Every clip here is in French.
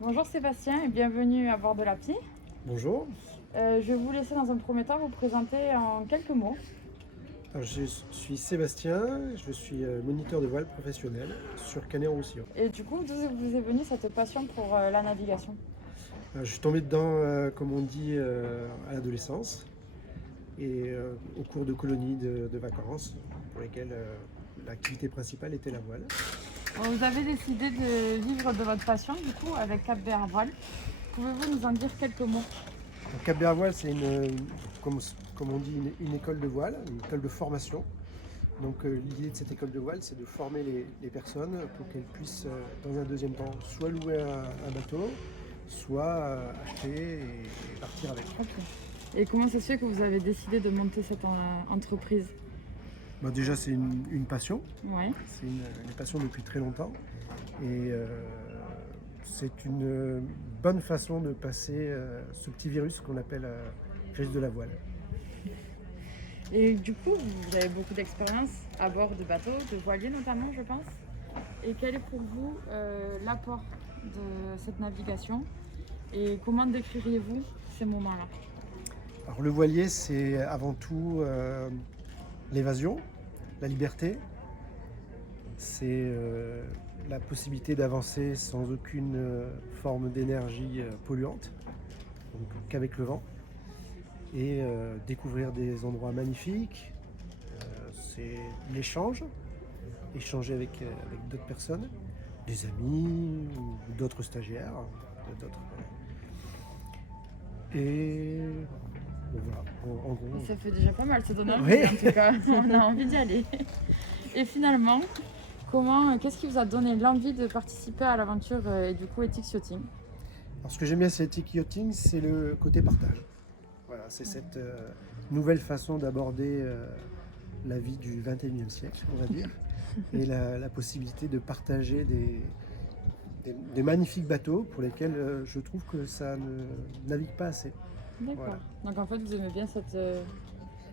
Bonjour Sébastien et bienvenue à bord de la Pie. Bonjour, Je vais vous laisser dans un premier temps vous présenter en quelques mots. alors, je suis Sébastien, je suis moniteur de voile professionnel sur Canet-en-Roussillon. Et du coup, d'où vous est venue cette passion pour la navigation? Je suis tombé dedans, comme on dit, à l'adolescence et au cours de colonies de vacances pour lesquelles l'activité principale était la voile. Vous avez décidé de vivre de votre passion du coup avec Cap Vert Voile. Pouvez-vous nous en dire quelques mots? Donc, Cap Vert Voile, c'est comme on dit, une école de voile, une école de formation. Donc l'idée de cette école de voile, c'est de former les personnes pour qu'elles puissent, dans un deuxième temps, soit louer un bateau, soit acheter et partir avec. Ok. Et comment ça se fait que vous avez décidé de monter cette entreprise? Bah, déjà, c'est une passion, Ouais. c'est une passion depuis très longtemps. Et c'est une bonne façon de passer ce petit virus qu'on appelle virus de la voile. Et du coup, vous avez beaucoup d'expérience à bord de bateaux, de voiliers notamment, je pense. Et quel est pour vous l'apport de cette navigation? Et comment décririez-vous ces moments-là? Alors le voilier, c'est avant tout l'évasion, la liberté. C'est la possibilité d'avancer sans aucune forme d'énergie polluante, donc qu'avec le vent, et découvrir des endroits magnifiques. C'est l'échange, échanger avec d'autres personnes, des amis ou d'autres stagiaires, d'autres. Et bon, voilà, en gros. Ça fait déjà pas mal, ça donne envie Oui. en tout cas, on a envie d'y aller. Et finalement, qu'est-ce qui vous a donné l'envie de participer à l'aventure et du coup Ethics Yachting? Alors ce que j'aime bien c'est Ethics Yachting, c'est le côté partage. Voilà, c'est cette nouvelle façon d'aborder la vie du 21e siècle, on va dire, et la possibilité de partager des magnifiques bateaux pour lesquels je trouve que ça ne navigue pas assez. D'accord. Voilà. Donc en fait, vous aimez bien cette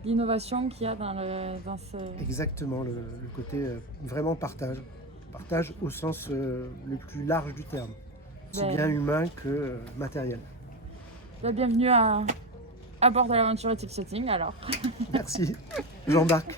l'innovation qu'il y a dans ce... Exactement, le côté vraiment partage. Partage au sens le plus large du terme, aussi Ben, bien humain que matériel. bienvenue à bord de l'aventure Ethics Yachting alors. Merci, j'embarque.